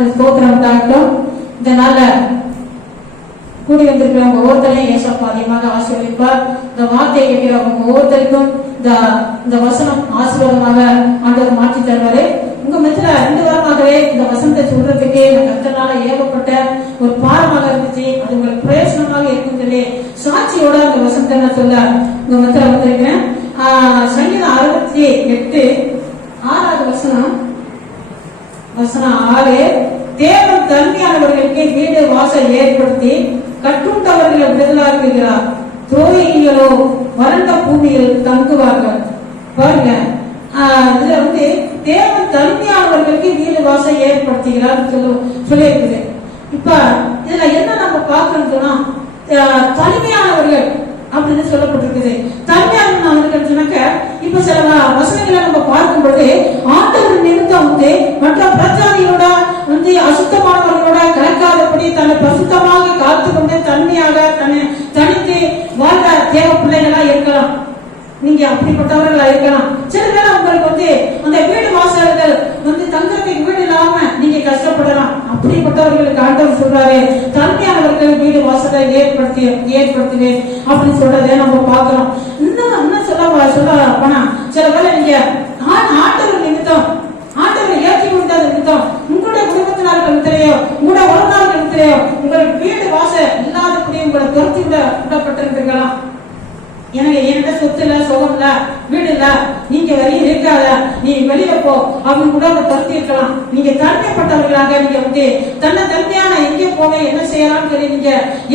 நாம ஸ்தோத்திரம் உண்டாகட்டும் இதனால கூடி வந்திருக்கிற உங்க ஒவ்வொருத்தரையும் ஏசப்பா அதிகமாக ஆசீர்வதிப்பார். இந்த வார்த்தையை கேட்கிற உங்க ஒவ்வொருத்தருக்கும் இந்த இந்த வசனம் ஆசீர்வாதமாக ஆண்டவர் மாற்றி தருவாரு. உங்க மத்தியில ரெண்டு வாரமாகவே இந்த வசனத்தை சொல்றதுக்கே இந்த கத்தனால ஏகப்பட்ட ஒரு பாரமாக இருந்துச்சு. அது உங்களுக்கு பிரயோசனமாக இருக்கும் சொல்லி சாட்சியோட அந்த வசனத்தை நான் சொல்ல உங்க மத்தியில வந்திருக்கிறேன். சங்கீதம் அறுபத்தி எட்டு ஆறாவது வசனம். வசனம் ஆறு. தேவன் தன்மையானவர்களுக்கு வீடு வாசல் ஏற்படுத்தி கட்டுண்டவர்களை விடுதலாக்குகிறார் துரோகிகளோ வறண்ட பூமியில் தங்குவார்கள். பாருங்க. இதுல வந்து தேவன் தன்மையானவர்களுக்கு வீடு வாசல் ஏற்படுத்துகிறார் சொல்லு சொல்லியிருக்குது. இப்ப இதுல என்ன நம்ம பார்க்கணும்னு தனிமையானவர்கள் அப்படின்னு சொல்லப்பட்டிருக்குது. தனிமையானவர்கள் சொன்னாக்க இப்ப சில வசனங்களை நம்ம பார்க்கும் பொழுது ஆண்டவர் நிமித்தம் வந்து மற்ற அப்படிப்பட்டவர்களா இருக்கலாம். சில பேர் உங்களுக்கு வந்து அந்த வீடு வாசகர்கள் வந்து தங்குறதுக்கு வீடு இல்லாம நீங்க கஷ்டப்படலாம். அப்படிப்பட்டவர்களுக்கு ஆண்டவர் சொல்றாரு தன்மையானவர்கள் வீடு வாசலை ஏற்படுத்தி ஏற்படுத்துவேன் அப்படின்னு சொல்றதை நம்ம பார்க்கிறோம். இன்னும் இன்னும் சொல்ல சொல்ல போனா சில பேர் நீங்க ஆண்டவர் ஏற்றி கொண்டது நிமித்தம் உங்களுடைய குடும்பத்தினார்கள் நிமித்தலையோ உங்களுடைய உறவினர்கள் நிமித்தலையோ உங்கள் வீடு வாசல் இல்லாதபடி உங்களை துரத்தி விட விடப்பட்டிருக்கலாம் எனக்கு என்கிட்ட சொத்து இல்ல சுகம் இல்ல வீடு இல்ல நீங்க வரையும் இருக்காத நீ வெளிய போ. அப்படின்னு கூட அவங்க துரத்தி இருக்கலாம். நீங்க தனிமைப்பட்டவர்களாக நீங்க வந்து தன்னை தனிமையான எங்கே போக என்ன செய்யலாம்னு சொல்லி நீங்க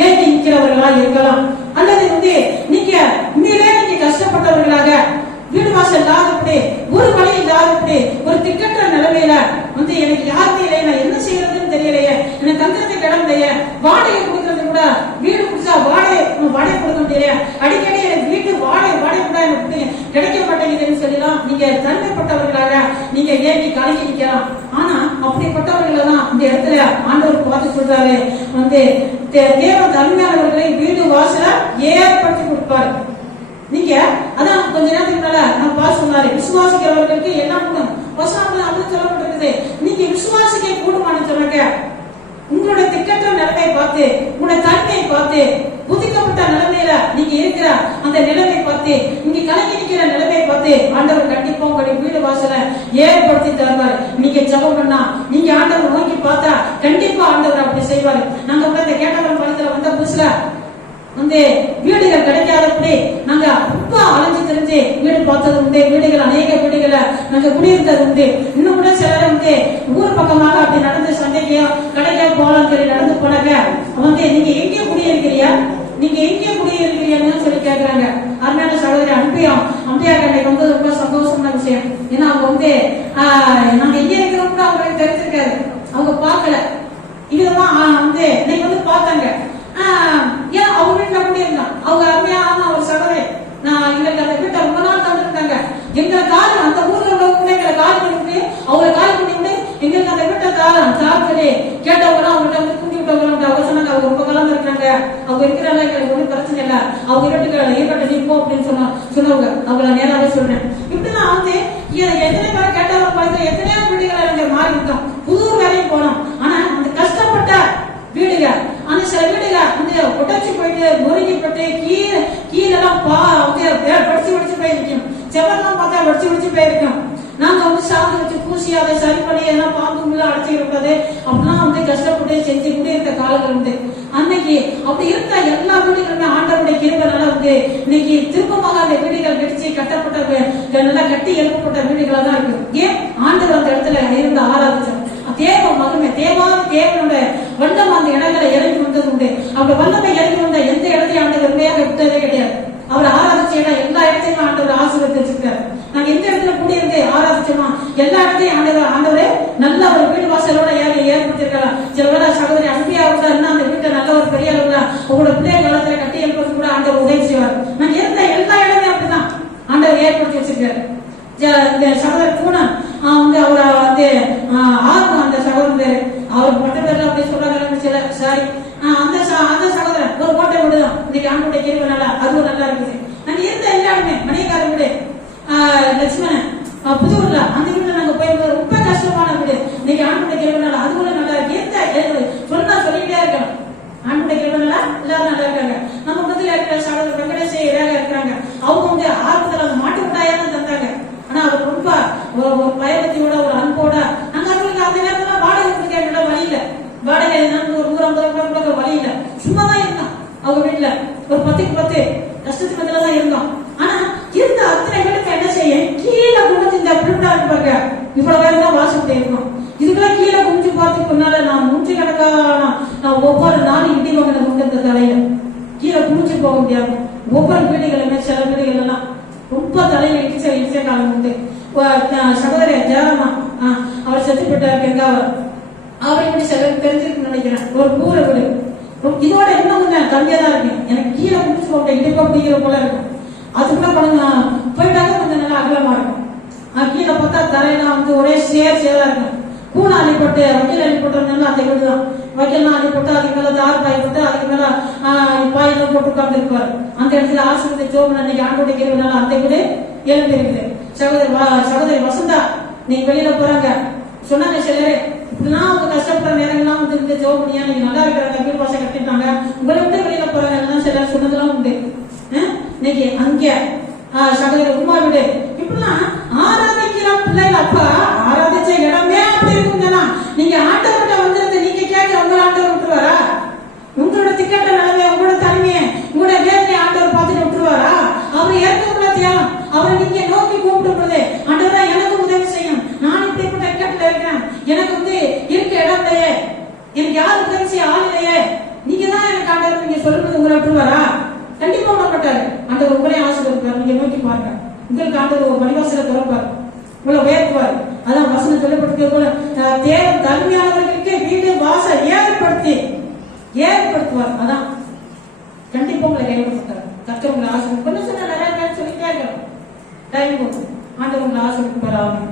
ஏங்கி நிற்கிறவர்களா இருக்கலாம். அல்லது வந்து நீங்க உண்மையிலே நீங்க கஷ்டப்பட்டவர்களாக வீடு வாசல் இல்லாதபடி ஒரு வழி இல்லாதபடி ஒரு திக்கற்ற நிலைமையில வந்து எனக்கு யாருமே இல்லையே நான் என்ன செய்யறதுன்னு தெரியலையே. எனக்கு தந்திரத்தை கிடந்தைய வாடகை கொடுக்கறது கூட வீடு வாடகை வாடகை கொடுக்க முடியலையே? அடிக்கடி எனக்கு வீட்டு வாடகை வாடகை கூட எனக்கு கிடைக்க மாட்டேங்குதுன்னு சொல்லலாம் நீங்க தனிமைப்பட்டவர்களாக நீங்க ஏங்கி கலங்கி நிக்கலாம். ஆனா அப்படிப்பட்டவர்களை தான் இந்த இடத்துல ஆண்டவர் பார்த்து சொல்றாரு. வந்து தேவ தேவன் தன்மையானவர்களை வீடு வாசல ஏற்படுத்தி கொடுப்பாரு. நீங்க அதான் கொஞ்ச நேரத்துக்கு முன்னால நான் பாஸ் சொன்னாரு. விசுவாசிக்கிறவர்களுக்கு என்ன பண்ணும் வசனம் அப்படி சொல்லப்பட்டிருக்குது. நீங்க விசுவாசிக்க கூடுமான்னு சொன்னாங்க உங்களுடைய திக்கற்ற நிலைமையை பார்த்து உங்களுடைய தன்மையை பார்த்து புதிக்கப்பட்ட நிலைமையில நீங்க இருக்கிற அந்த நிலைமை பார்த்து நீங்க கலங்கி நிக்கிற நிலைமை பார்த்து ஆண்டவர் கண்டிப்பா உங்களுடைய வீடு வாசலை ஏற்படுத்தி தருவார். நீங்க ஜபம் பண்ணா நீங்க ஆண்டவர் நோக்கி பார்த்தா கண்டிப்பா ஆண்டவர் அப்படி செய்வார். நாங்க கூட இந்த கேட்டவரம் படத்துல வந்த புதுசுல வந்து வீடுகள் கிடைக்காதபடி நாங்க ரொம்ப அலைஞ்சு தெரிஞ்சு வீடு பார்த்தது உண்டு. வீடுகள் அநேக வீடுகளை நாங்க குடியிருந்தது உண்டு. இன்னும் கூட சிலர் வந்து ஊர் பக்கமாக அப்படி நடந்து சந்தைக்கோ கடைக்கோ போலாம் சொல்லி நடந்து போனாங்க. வந்து நீங்க எங்கே குடியிருக்கிறியா நீங்க எங்கே குடியிருக்கிறீங்கன்னு சொல்லி கேக்குறாங்க. அருமையான சகோதரி அன்பியம் அம்பியா கண்டைக்கு வந்து ரொம்ப சந்தோஷமான விஷயம். ஏன்னா அவங்க வந்து ஆஹ், நாங்க இங்கே இருக்கிறோம் கூட அவங்களுக்கு தெரிஞ்சிருக்காரு. அவங்க பார்க்கல. இதுதான் ஆஹ், வந்து இன்னைக்கு வந்து பார்த்தாங்க. ஆஹ், ஏன் அவங்க என்ன கூட இருந்தான் அவங்க அருமையான ஒரு சகோதரி. நான் எங்களுக்கு அந்த வீட்டை ரொம்ப நாள் தந்துருக்காங்க எங்களை காலி அந்த ஊர்ல உள்ளவங்க எங்களை காலி பண்ணிட்டு அவங்களை காலி பண்ணிட்டு எங்களுக்கு அந்த வீட்டை தாரம் தார் சொல்லி கேட்டவங்க அவங்கள்ட்ட வந்து தூண்டி விட்டவங்க அவங்க சொன்னாங்க அவங்க ரொம்ப அவங்க இருக்கிறாங்க எங்களுக்கு ஒன்றும் பிரச்சனை இல்லை. அவங்க இருட்டுக்கு ஈர்க்கட்ட நிற்போம் அப்படின்னு சொன்ன சொன்னவங்க. அவங்கள நேராவே சொல்றேன். இப்படிலாம் வந்து எத்தனை பேர் கேட்டாலும் பார்த்து எத்தனையோ வீடுகளை நாங்க மாறி இருக்கோம் புதூர் வரையும் போனோம் ஆனா அந்த கஷ்டப்பட்ட வீடுக அந்த சில வீடுக வந்து உடைச்சு போயிட்டு முருகிப்பட்டு கீழே கீழெல்லாம் பா வந்து படிச்சு படிச்சு போயிருக்கும் செவரெல்லாம் பார்த்தா படிச்சு படிச்சு போயிருக்கும் சாந்து வச்சு பூசி அதை சரி பண்ணி எல்லாம் பாம்பு அடைச்சி அடைச்சிக்கூடாது அப்படிலாம் வந்து கஷ்டப்பட்டு செஞ்சு கூட இருந்த காலங்கள் உண்டு. அன்னைக்கு அப்படி இருந்த எல்லா வீடுகளுமே ஆண்டவருடைய கிருபனால வந்து இன்னைக்கு திருப்பமாக அந்த வீடுகள் வெடிச்சு கட்டப்பட்ட நல்லா கட்டி எழுப்பப்பட்ட வீடுகளா தான் இருக்கு. ஏன்? ஆண்டவர் அந்த இடத்துல இருந்து ஆராதிச்சார். தேவ மகிமை தேவாத தேவனுடைய வல்லம் அந்த இடங்களை இறங்கி வந்தது உண்டு. அப்படி வல்லமை இறங்கி வந்த எந்த இடத்தையும் ஆண்டவர் உண்மையாக விட்டதே கிடையாது அவர் ஆராதிச்ச இடம் எல்லா இடத்தையும் ஆண்டவர் ஆசீர்வதிச்சிருக்காரு நாங்க எந்த இடத்துல கூடியிருந்து ஆராதிச்சோமா எல்லா இடத்தையும் ஆண்டவர் ஆண்டவரே நல்ல ஒரு வீடு வாசலோட ஏறி ஏற்படுத்திருக்கலாம் சில வேளை சகோதரி அன்பியா இருந்தா இன்னும் அந்த வீட்டை நல்ல ஒரு பெரிய அளவுல உங்களோட பிள்ளைய காலத்துல கட்டி எழுப்பது கூட ஆண்டவர் உதவி செய்வார் நாங்க இருந்த எல்லா இடமே அப்படிதான் ஆண்டவர் ஏற்படுத்தி வச்சிருக்காரு ஜ- இந்த சகோதரர் பூனம் வந்து அவர் வந்து ஆகும் ஆர்வம் அந்த சகோதரன் பேரு. அவர் பட்ட பேர்ல அப்படி சொல்றாங்க சில சாரி அந்த அந்த சகோதரன் ஒரு கோட்டை விடுதான் இன்னைக்கு ஆண்டுடைய கேள்வி நல்லா அதுவும் நல்லா இருக்குது. நான் இருந்த எல்லாருமே மணியக்காரர் வீடு ஆஹ் லட்சுமணன் புதூர்ல அந்த வீட்டுல நாங்க போயிருந்தோம் ரொம்ப கஷ்டமான வீடு. இன்னைக்கு ஆண்டுடைய கேள்வி அது கூட நல்லா இருக்கு. எந்த சொன்னா சொல்லிக்கிட்டே இருக்கணும். ஆண்டுடைய கிழமைனால எல்லாரும் நல்லா இருக்காங்க. நம்ம பக்கத்துல இருக்கிற சகோதரர் வெங்கடேஷ் ஐயா இருக்காங்க. அவங்க வந்து ஆரம்பத்துல அந்த மாட்டு மிட்டாயா தான் தந்தாங்க ஆனா அவர் ரொம்ப ஒரு ஒரு பயபக்தியோட ஒரு அன்போட அங்க இருக்கிறவங்க அந்த நேரத்துல வாடகை கொடுக்க வழி இல்ல வாடகை என்னன்னு ஒரு நூறு ஐம்பது ரூபாய் கொடுக்க வழி இல்ல சும்மா தான் இருந்தான். அவங்க வீட்டுல ஒரு பத்துக்கு பத்து. கஷ்டத்துக்கு மத்தியில தான் இருந்தான். ஆனா இருந்த அத்தனை பேருக்கு என்ன செய்ய கீழே குமிஞ்சு இந்த பிரிண்டா இருப்பாங்க இவ்வளவு பேர் தான் வாசிட்டு இருக்கோம் இதுக்கெல்லாம் கீழே குமிஞ்சு பார்த்து பின்னால நான் மூச்சு கணக்கா நான் ஒவ்வொரு நாளும் இடி வாங்கின உண்டு இந்த தலையில. கீழே குமிஞ்சு போக முடியாது. ஒவ்வொரு வீடுகளுமே சில வீடுகள் எல்லாம் ரொம்ப தலையில இடிச்ச இடிச்ச காலம் உண்டு. சகோதரி ஜெயராமா ஆ, அவர் செத்து போயிட்டாரு கங்காவர் அவரை இப்படி சில பேருக்கு தெரிஞ்சிருக்குன்னு நினைக்கிறேன். ஒரு கூரை வீடு. இதோட இன்னும் கொஞ்சம் கம்மியா தான் இருக்கு. எனக்கு கீழே குடிச்சு போட்ட இடுப்பா பிடிக்கிற போல இருக்கும். அதுக்குள்ள கொஞ்சம் போயிட்டாங்க கொஞ்சம் நல்லா அகலமா இருக்கும். ஆ, கீழே பார்த்தா தரையெல்லாம் வந்து ஒரே சேர் சேரா இருக்கும். கூண அள்ளிப்பட்டு வக்கீல் அள்ளிப்பட்டதுனால அந்த வீடு தான் வக்கீல்லாம் அள்ளிப்பட்டு அதுக்கு மேல தார் பாய் போட்டு அதுக்கு மேல பாயெல்லாம் போட்டு உட்கார்ந்து இருப்பார். அந்த இடத்துல ஆசிரியர் ஜோபன் அன்னைக்கு ஆண்டோட கேள்வினால அந்த வீடு எழுந்து இருக்குது சகோதரி சகோதரி வசந்தா நீங்க வெளியில போறாங்க. சொன்னாங்க சிலரே இப்படிலாம் அவங்க கஷ்டப்படுற நேரம் வந்து இந்த பண்ணியா நீங்க நல்லா இருக்கிறாங்க வீடு பாசை கட்டிட்டாங்க உங்களை விட்டு வெளியில போறாங்க எல்லாம் சிலர் சொன்னதெல்லாம் உண்டு. இன்னைக்கு அங்கே ஆ, உமா வீடு. இப்படிலாம் ஆராதிக்கிற பிள்ளைகள் அப்பா ஆராதிச்ச இடமே அப்படி இருக்குங்கன்னா நீங்க ஆண்டவர்கிட்ட வந்துருந்து நீங்க கேட்க உங்களை ஆண்டவர் விட்டுருவாரா? உங்களோட திக்கட்ட நிலைமை உங்களோட தனிமையை உங்களோட வேதனை ஆண்டவர் பார்த்துட்டு விட்டுருவாரா? அவர் ஏற்கனவே தியானம் அவரை நீங்க நோக்கி கூப்பிட்டு பொழுது ஆண்டவரா எனக்கு உதவி செய்யும். நான் இப்படிப்பட்ட இக்கட்டில் இருக்கிறேன். எனக்கு வந்து இருக்க இடம் இல்லையே எனக்கு யாரும் உதவி செய்ய ஆள் இல்லையே. நீங்க தான் எனக்கு ஆண்டவர் நீங்க சொல்றது உங்களை விட்டுருவாரா கண்டிப்பா விட மாட்டாரு ஆண்டவர் உங்களே ஆசீர்வதிப்பார் நீங்க நோக்கி பாருங்க. உங்களுக்கு ஆண்டவர் ஒரு மணிவாசல திறப்பார். உங்களை உயர்த்துவார். அதான் வசனம் சொல்லப்பட்டிருக்க போல அஹ், தேவன் தனிமையானவர்களுக்கு வீடு வாசல் ஏற்படுத்தி ஏற்படுத்துவார். அதான். கண்டிப்பா உங்களை கைவிடப்பட்டார் கத்தர் உங்களை ஆசிரியர் கொஞ்சம் சொன்ன நிறைய பேர் சொல்லிட்டே இருக்கிறோம் டைம் போகும் ஆண்டவர் உங்களை ஆசிரியர் பெறாமல்